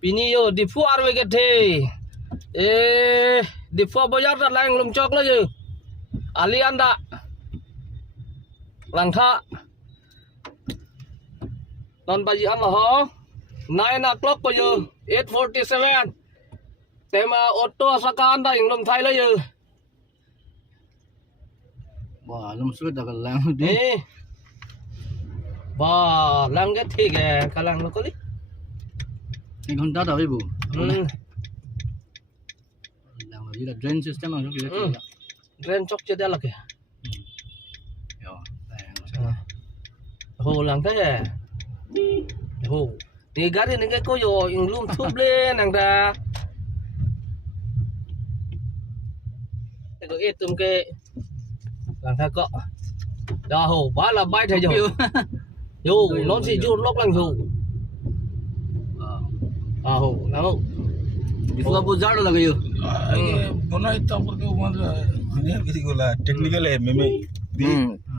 Pini yo di fuar we gede. Di fuar bayar tak lang lum chok la je. Ali anda. Lang tha. Non baji an la ho. 9 o'clock bây giờ 8:47. Tema auto sakan da lum thai la je. Wah, lum sulit dah kalang di. Wah, lang cái thiệt à, kalang nó có đi. Ini kontak dah ibu. Ừ. Lang lagi dah drain system macam tu. Drain chok chưa là kìa. Yo, Hồ lang thế à. Hồ. Thì gắt thì cái cô rồi lum thúp lên nàng ta. Cái có ít tùm cái lang tha cọ. Đó hồ quá là bay thầy rồi. Yo, nó chỉ chút lóc lăng hồ. Hồ, nào. Di fuar pun zar lagi yo. Ini guna itu apa tu mana? Ini kita gula technical है में